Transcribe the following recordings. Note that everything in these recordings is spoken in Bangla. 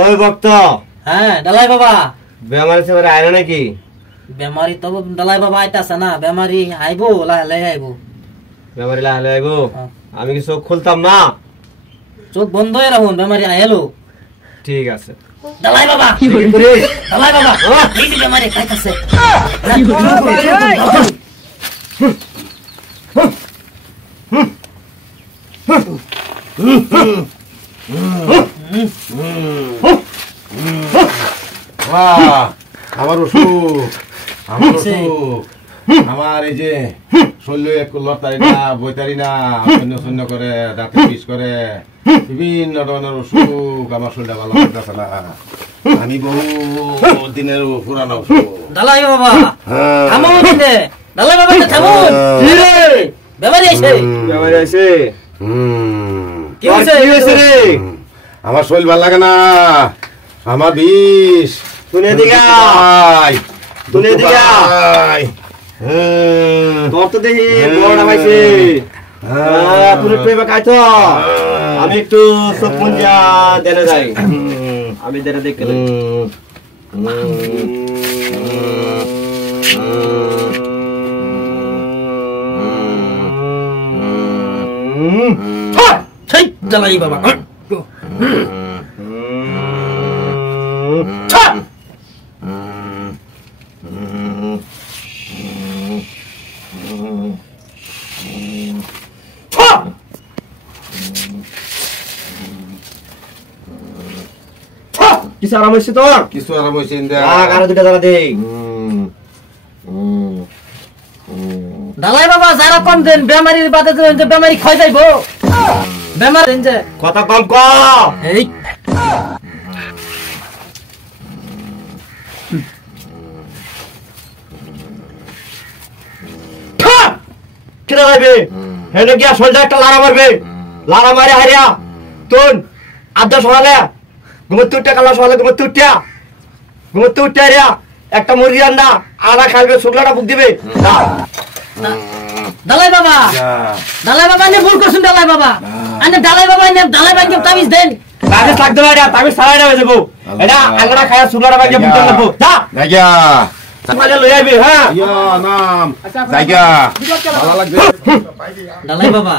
ওই ভক্ত। হ্যাঁ ডালাই বাবা। বেমারি সেবারে আইনা নাকি? বেমারি তো ডালাই বাবা আইতাছে না, বেমারি আইবো লাহে আইবো। বেমারি লাহে আইবো? আমি কি চোখ খুলতাম না? চোখ বন্ধ হয়ে রাখুন, বেমারি আইলো। ঠিক আছে। ডালাই বাবা, ডালাই বাবা, এই যে বেমারি খাইতাছে। আমার অসুখ, আমার এই যে শৈল্য এক লতারি না বইতারি না, শূন্য শূন্য করে দাঁতে পিস করে বিভিন্ন ধরনের অসুখ, আমার শরীরটা ভালো লাগতেছে না। আমি বহু দিনের পুরানো অসুখ। ডালাই বাবা থামুন, ডালাই বাবা থামুন। বেমারি আইছে, বেমারি আইছে। কি হইছে রে? আমার শরীর ভালো লাগে না, আমার বিষ। শুনে দিগা, শুনে দিগা। তোর তো দেখি বড় ভাইছে। তুমি পেবা খাইছো? আমি একটু চোখ মুঞ্জা দেনে যাই, আমি দেনে দেখে লই। ডালাই বাবা কিছু আরাম হয়েছে তোর? কিছু আরাম হয়েছে? আরো দুটা দাঁড়া দে। ডালাই বাবা যারা কম দেন, বেমারির বাদে যে বেমারি খাই যাইবো। বেমার দেন যে কথা কম ক। এই কেটে যাইবে হেনে গিয়া সন্ধ্যা একটা লাড়া মারবে। লাড়া মারে হারিয়া তুন আধা সকালে ঘুমোতে উঠতে, কালা সকালে ঘুমোতে উঠিয়া হারিয়া একটা মুরগি রান্না আড়া খাইবে, শুকলাটা বুক দিবে। ডালাই বাবা, ডালাই বাবা নে ভুল করছেন। ডালাই বাবা আনে ডালাই বাবা নে ডালাই বাবা তাবিজ দেন। তাবিজ লাগবে না, এটা তাবিজ সারাই দেবে যাবো। এটা আলগড়া খায়া শুকলাটা বাকি বুক দিতে লাগবো। যা জায়গা সমাজে লই আইবি। হ্যাঁ ইয়া নাম জায়গা ভালো লাগবে। ডালাই বাবা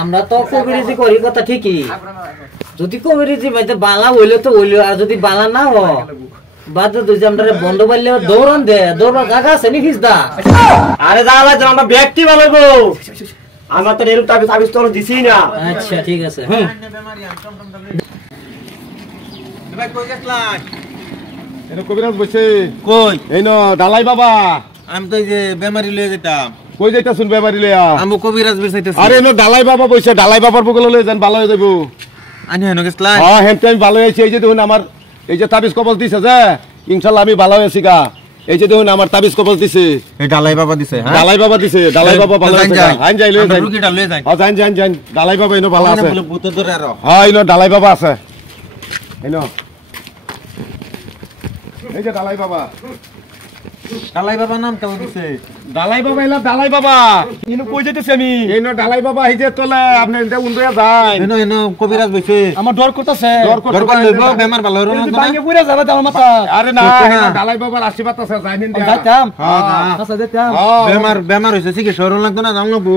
আমরা তো কবিরাজি করি, কথা ঠিকই। যদি কবিরাজি মাইতে বালা হইলে তো হইলো, আর যদি বালা না হ বাদ দুই আমরা বন্ধ পাইলে দৌড়ান দে, দৌড়া জায়গা আছে নি ফিসদা। আরে দাঁড়া লাগছে, আমরা ব্যক্তি ভালো গো। আমার তো এরকম তাবিজ তাবিজ তোর দিছি না। আচ্ছা ঠিক আছে। কবিরাজ বসে কই এই ন ডালাই বাবা। আমি তো এই যে বেমারি লয়ে যেতাম। কই যাইতা শুন বেমারি লইয়া? আমি কবিরাজ বেচাইতেছি। আরে ন ডালাই বাবা বসে, ডালাই বাবার বগলে লই যান, ভালো হয়ে যাবো। আনি হেন গেছলা? হ্যাঁ হেমতে আমি ভালো হয়েছি। এই যে দেখুন আমার এই যে তাবিজ কবজ দিছে যে, ইনশাল্লাহ আমি ভালো হয়েছি গা। এই যে দেখুন আমার তাবিজ কবজ দিছে, এই ডালাই বাবা দিছে। হ্যাঁ ডালাই বাবা দিছে। ডালাই বাবা ভালো হয়েছে। আইন যাই লই যাই, রুগীটা লয়ে যাই। হ্যাঁ যাই যাই যাই। ডালাই বাবা ইনো ভালো আছে। বলে ভূত ধরে আর হ্যাঁ ইনো ডালাই বাবা আছে। ইনো এই যে ডালাই বাবা। ডালাই বাবা নাম কেমন দিছে? ডালাই বাবা এলা ডালাই বাবা ইনো কই যাইতেছি আমি? ইনো ডালাই বাবা এই যে তোলে আপনি এটা উন্ডয়া যায়। হেন হেন কবিরাজ বইছে। আমার ডর করতেছে। দরকার লইব বেমার ভালো হলো না। ভাঙে পুরা যাবে আমার মাথা। আরে না ডালাই বাবার আশীর্বাদ আছে, জানেন দিয়া। যাইতাম। হ্যাঁ আচ্ছা যাইতাম। বেমার হইছে চিকিৎসা হলো লাগতো না, জানো লাগবো।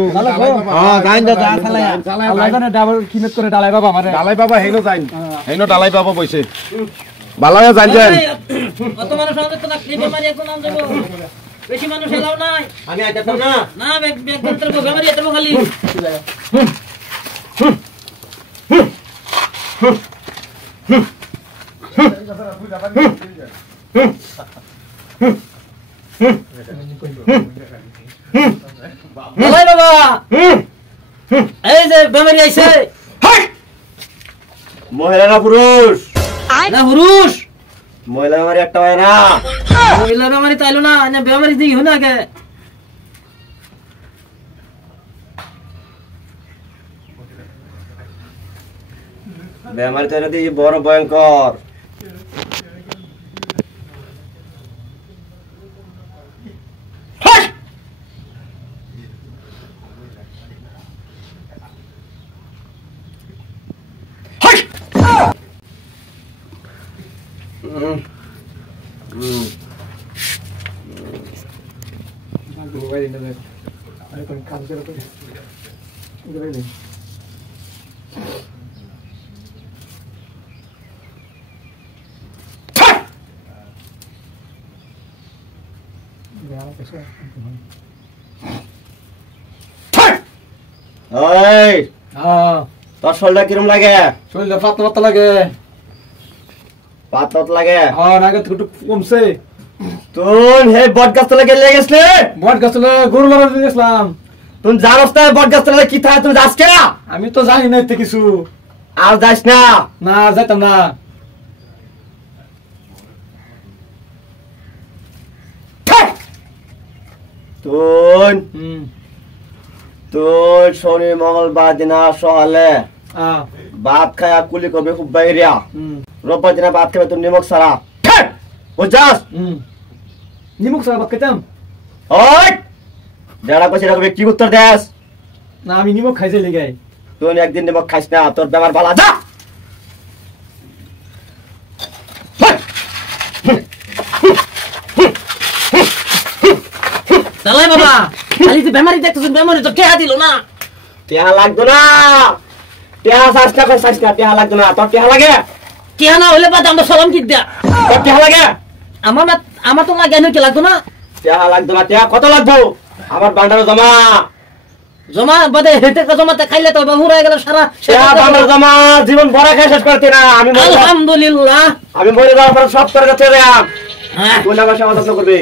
হ্যাঁ যাইন যা চালায়া। আল্লাহ জানে ডাবল কিনত করে ডালাই বাবা আমারে। ডালাই বাবা হেনো যাইন, হেনো ডালাই বাবা বইছে। ভালো হয়ে যান যান। অত মানুষ আমাদের তো নাকি বেমারি এখন নাম দেব। বেশি মানুষ এলাও নাই। আমি আইতাম না। না ব্যাগ যন্ত্র বেমারি এত খালি। ডালাই বাবা এই যে বেমারি আইছে। মহিলা না পুরুষ? না পুরুষ। মহিলা আমার একটা হয় না। মহিলা বেমারি তাইলো না, না বেমারি দিই হই না আগে। বেমারি তো এটা দিয়ে বড় ভয়ঙ্কর। ওই তোর শরীরটা কিরম লাগে? শরীরটা পাতলা পাতলা লাগে। পাতলা লাগে? আগে থেকে একটু কমছে। তুই হে বট গাছ তলে গেলে গেছলে? বট গাছ তলে গরু লড়া দিয়ে গেছিলাম। তুই জানোস না বট গাছ তলে কি থাকে? তুই যাস কে? আমি তো জানি না এতে কিছু। আর যাস না? না যাইতাম না। তুই শনি মঙ্গলবার দিনা সকালে ভাত খায়া কুলি করবে খুব বাইরিয়া, রোববার দিনা ভাত খাবে তুই নিমক সারা, বুঝছাস? নিমক সারা ভাত খাইতাম? ওই যারা কইছে রাখবে কি উত্তর দেস? না আমি নিমক খাইছে লিগাই। তুই একদিন নিমক খাইস না, তোর বেমার বালা যা। চালাই বাবা, খালি যে বেমারি দেখতেছেন, বেমারি তো টেহা দিল না। টেহা লাগতো না, টেহা চাস না, চাস না, টেহা লাগতো না। তোর টেহা লাগে? টেহা না হলে বাদ আমরা সালাম কি দেয়া। তোর টেহা লাগে? আমার তো লাগে না, কি লাগতো না? টেহা লাগতো না। টেহা কত লাগবো? আমার বান্ডার জমা জমা বাদে হেঁটে জমাতে খাইলে তো বাবু হয়ে গেল সারা। টেহা বান্ডার জমা জীবন ভরা খেয়ে শেষ করতে না। আলহামদুলিল্লাহ আমি মরে যাওয়ার পরে সব করে যাচ্ছে রে। হ্যাঁ কোন আমার সেবা যত্ন করবে?